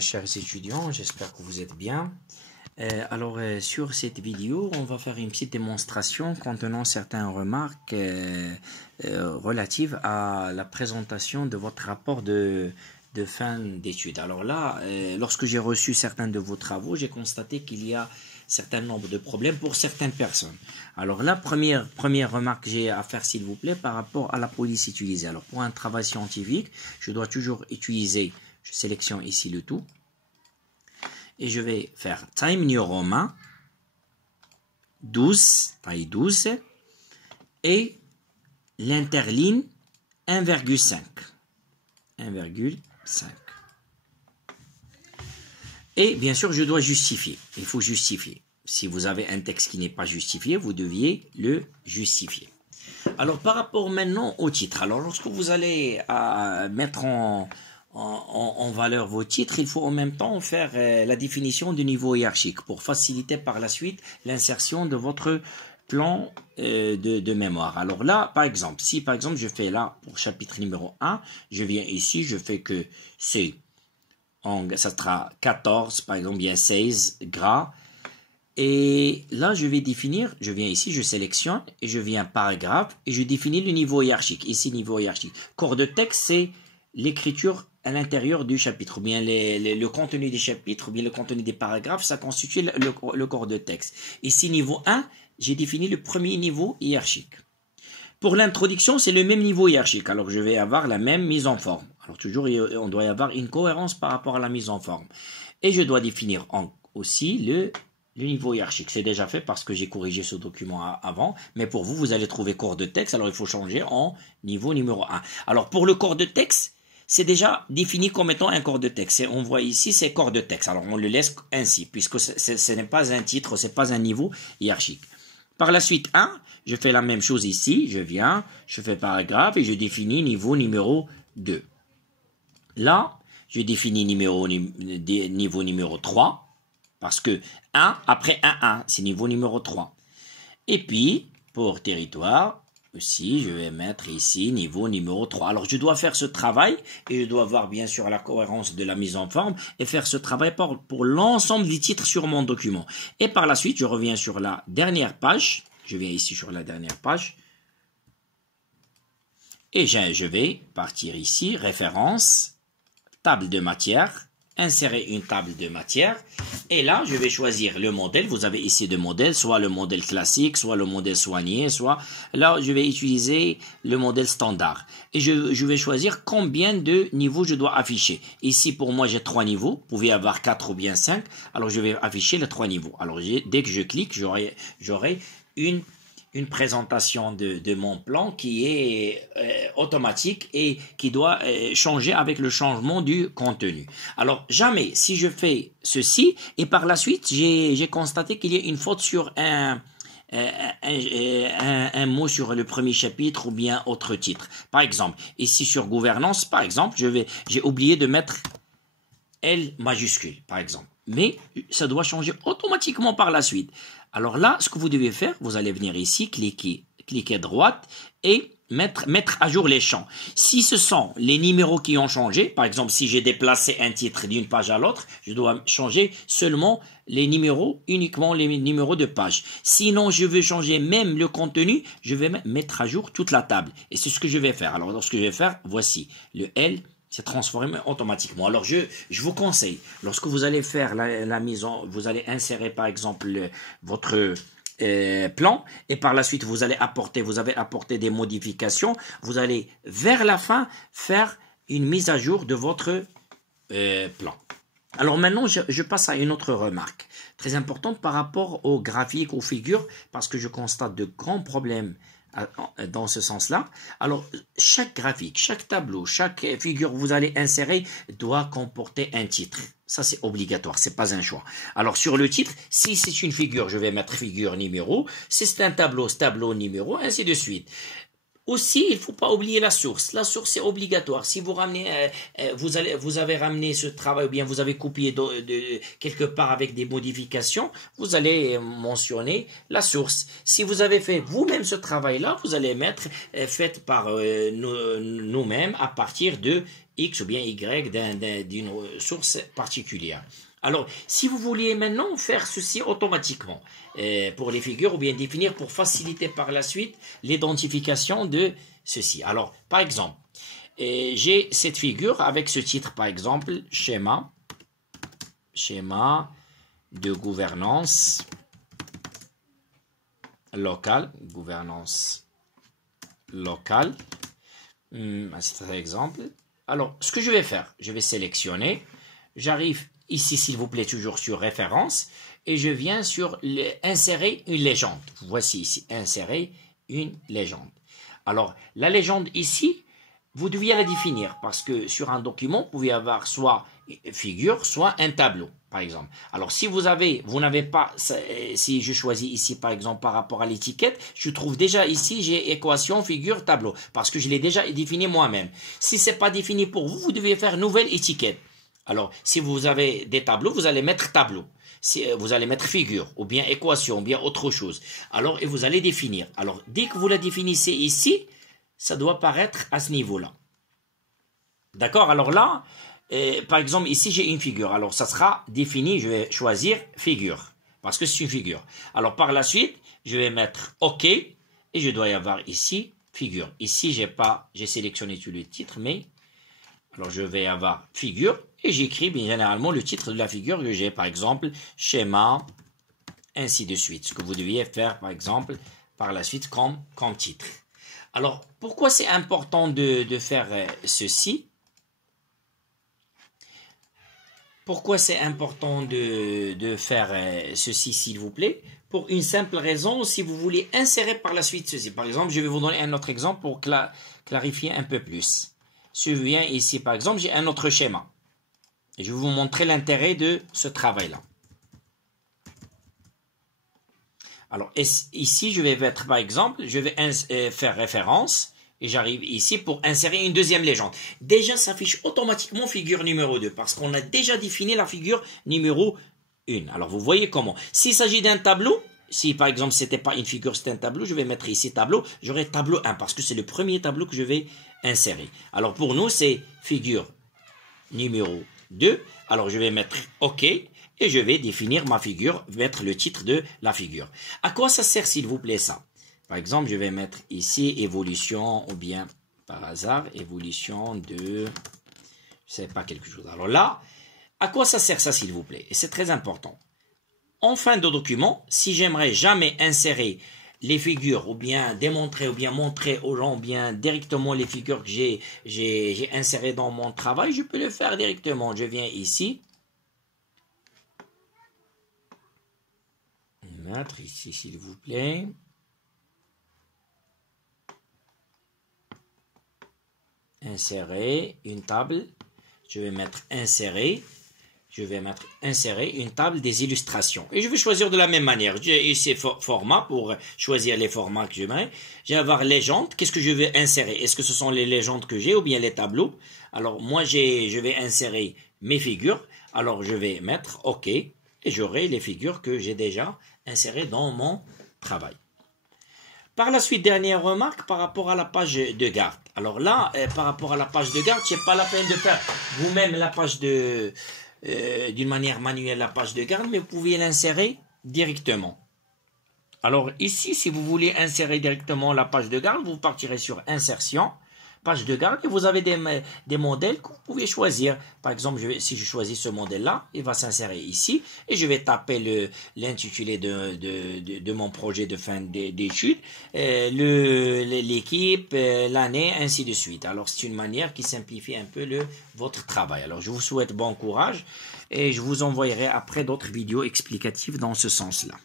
Chers étudiants, j'espère que vous êtes bien. Sur cette vidéo, on va faire une petite démonstration contenant certaines remarques relatives à la présentation de votre rapport de fin d'études. Alors là, lorsque j'ai reçu certains de vos travaux, j'ai constaté qu'il y a un certain nombre de problèmes pour certaines personnes. Alors là, première remarque que j'ai à faire, s'il vous plaît, par rapport à la police utilisée. Alors pour un travail scientifique, je dois toujours utiliser, je sélectionne ici le tout, et je vais faire Time New Roman 12, taille 12, et l'interligne 1,5. 1,5. Et bien sûr, je dois justifier. Il faut justifier. Si vous avez un texte qui n'est pas justifié, vous deviez le justifier. Alors, par rapport maintenant au titre. Alors, lorsque vous allez mettre en valeur vos titres, il faut en même temps faire la définition du niveau hiérarchique pour faciliter par la suite l'insertion de votre plan de mémoire. Alors là, par exemple, si par exemple je fais là pour chapitre numéro 1, je viens ici, je fais que c'est, ça sera 14, par exemple, bien 16 gras. Et là, je vais définir, je viens ici, je sélectionne et je viens paragraphe et je définis le niveau hiérarchique. Ici, niveau hiérarchique. Corps de texte, c'est l'écriture à l'intérieur du chapitre, ou bien le contenu des chapitres, ou bien le contenu des paragraphes, ça constitue le corps de texte. Ici, niveau 1, j'ai défini le premier niveau hiérarchique. Pour l'introduction, c'est le même niveau hiérarchique, alors je vais avoir la même mise en forme. Alors toujours, on doit y avoir une cohérence par rapport à la mise en forme. Et je dois définir aussi le niveau hiérarchique. C'est déjà fait parce que j'ai corrigé ce document avant, mais pour vous, vous allez trouver corps de texte, alors il faut changer en niveau numéro 1. Alors pour le corps de texte, c'est déjà défini comme étant un corps de texte. On voit ici, c'est corps de texte. Alors, on le laisse ainsi, puisque ce n'est pas un titre, ce n'est pas un niveau hiérarchique. Par la suite, 1, je fais la même chose ici. Je viens, je fais paragraphe et je définis niveau numéro 2. Là, je définis niveau numéro 3, parce que 1, après 1, c'est niveau numéro 3. Et puis, pour territoire, aussi, je vais mettre ici niveau numéro 3. Alors, je dois faire ce travail et je dois voir bien sûr la cohérence de la mise en forme et faire ce travail pour l'ensemble des titres sur mon document. Et par la suite, je reviens sur la dernière page. Je viens ici sur la dernière page. Et je vais partir ici, référence, table de matière, insérer une table de matière. Et là, je vais choisir le modèle. Vous avez ici deux modèles, soit le modèle classique, soit le modèle soigné, soit là, je vais utiliser le modèle standard. Et je vais choisir combien de niveaux je dois afficher. Ici, pour moi, j'ai 3 niveaux. Vous pouvez avoir 4 ou bien 5. Alors, je vais afficher les 3 niveaux. Alors, dès que je clique, j'aurai une présentation de mon plan qui est automatique et qui doit changer avec le changement du contenu. Alors, jamais, si je fais ceci, et par la suite, j'ai constaté qu'il y a une faute sur un mot sur le premier chapitre ou bien autre titre. Par exemple, ici sur gouvernance, par exemple, j'ai oublié de mettre L majuscule, par exemple. Mais ça doit changer automatiquement par la suite. Alors là, ce que vous devez faire, vous allez venir ici, cliquer à droite et mettre à jour les champs. Si ce sont les numéros qui ont changé, par exemple, si j'ai déplacé un titre d'une page à l'autre, je dois changer seulement les numéros, uniquement les numéros de page. Sinon, je veux changer même le contenu, je vais mettre à jour toute la table. Et c'est ce que je vais faire. Alors, ce que je vais faire, voici le L. C'est transformé automatiquement. Alors, je vous conseille, lorsque vous allez faire la mise en, vous allez insérer par exemple votre plan et par la suite vous avez apporté des modifications. Vous allez vers la fin faire une mise à jour de votre plan. Alors maintenant, je passe à une autre remarque très importante par rapport aux graphiques, aux figures, parce que je constate de grands problèmes dans ce sens-là. Alors, chaque graphique, chaque tableau, chaque figure que vous allez insérer doit comporter un titre. Ça, c'est obligatoire, c'est pas un choix. Alors, sur le titre, si c'est une figure, je vais mettre figure numéro. Si c'est un tableau, c'est tableau numéro, ainsi de suite. Aussi, il ne faut pas oublier la source. La source est obligatoire. Si vous ramenez, vous avez ramené ce travail ou bien vous avez copié quelque part avec des modifications, vous allez mentionner la source. Si vous avez fait vous-même ce travail-là, vous allez mettre fait par nous-mêmes à partir de X ou bien Y d'une source particulière. Alors, si vous vouliez maintenant faire ceci automatiquement pour les figures ou bien définir pour faciliter par la suite l'identification de ceci. Alors, par exemple, j'ai cette figure avec ce titre, par exemple, schéma de gouvernance locale, c'est un exemple. Alors, ce que je vais faire, je vais sélectionner, j'arrive ici, s'il vous plaît, toujours sur référence, et je viens sur insérer une légende. Voici ici, insérer une légende. Alors, la légende ici, vous deviez la définir, parce que sur un document, vous pouvez avoir soit une figure, soit un tableau, par exemple. Alors, si vous n'avez pas, si je choisis ici, par exemple, par rapport à l'étiquette, je trouve déjà ici, j'ai équation, figure, tableau, parce que je l'ai déjà défini moi-même. Si ce n'est pas défini pour vous, vous devez faire nouvelle étiquette. Alors, si vous avez des tableaux, vous allez mettre tableau. Si, vous allez mettre figure, ou bien équation, ou bien autre chose. Alors, et vous allez définir. Alors, dès que vous la définissez ici, ça doit paraître à ce niveau-là. D'accord? Alors là, par exemple, ici, j'ai une figure. Alors, ça sera défini. Je vais choisir figure, parce que c'est une figure. Alors, par la suite, je vais mettre OK, et je dois y avoir ici figure. Ici, j'ai sélectionné tous les titres, mais alors, je vais avoir figure. Et j'écris bien généralement le titre de la figure que j'ai, par exemple, schéma, ainsi de suite. Ce que vous deviez faire, par exemple, par la suite comme titre. Alors, pourquoi c'est important de faire ceci? Pourquoi c'est important de faire ceci, s'il vous plaît? Pour une simple raison, si vous voulez insérer par la suite ceci. Par exemple, je vais vous donner un autre exemple pour clarifier un peu plus. Je viens ici, par exemple, j'ai un autre schéma. Et je vais vous montrer l'intérêt de ce travail-là. Alors, ici, je vais mettre, par exemple, je vais faire référence. Et j'arrive ici pour insérer une deuxième légende. Déjà, ça affiche automatiquement figure numéro 2. Parce qu'on a déjà défini la figure numéro 1. Alors, vous voyez comment. S'il s'agit d'un tableau, si par exemple, ce n'était pas une figure, c'était un tableau, je vais mettre ici tableau. J'aurai tableau 1 parce que c'est le premier tableau que je vais insérer. Alors, pour nous, c'est figure numéro 2. Alors, je vais mettre OK et je vais définir ma figure, mettre le titre de la figure. À quoi ça sert, s'il vous plaît, ça? Par exemple, je vais mettre ici évolution ou bien par hasard, évolution de, je ne sais pas, quelque chose. Alors là, à quoi ça sert ça, s'il vous plaît? Et c'est très important. En fin de document, si j'aimerais jamais insérer les figures ou bien démontrer ou bien montrer aux gens bien directement les figures que j'ai insérées dans mon travail, je peux le faire directement. Je viens ici. Mettre ici, s'il vous plaît. Insérer une table. Je vais mettre insérer. Je vais mettre insérer une table des illustrations. Et je vais choisir de la même manière. J'ai ici format pour choisir les formats que j'aimerais. Je vais avoir légende. Qu'est-ce que je vais insérer? Est-ce que ce sont les légendes que j'ai ou bien les tableaux? Alors moi, je vais insérer mes figures. Alors je vais mettre OK. Et j'aurai les figures que j'ai déjà insérées dans mon travail. Par la suite, dernière remarque par rapport à la page de garde. Alors là, par rapport à la page de garde, ce n'est pas la peine de faire vous-même la page d'une manière manuelle la page de garde, mais vous pouvez l'insérer directement. Alors ici, si vous voulez insérer directement la page de garde, vous partirez sur insertion, page de garde, et vous avez des modèles que vous pouvez choisir. Par exemple, si je choisis ce modèle-là, il va s'insérer ici, et je vais taper l'intitulé de mon projet de fin d'études, l'équipe, l'année, ainsi de suite. Alors, c'est une manière qui simplifie un peu votre travail. Alors, je vous souhaite bon courage, et je vous envoyerai après d'autres vidéos explicatives dans ce sens-là.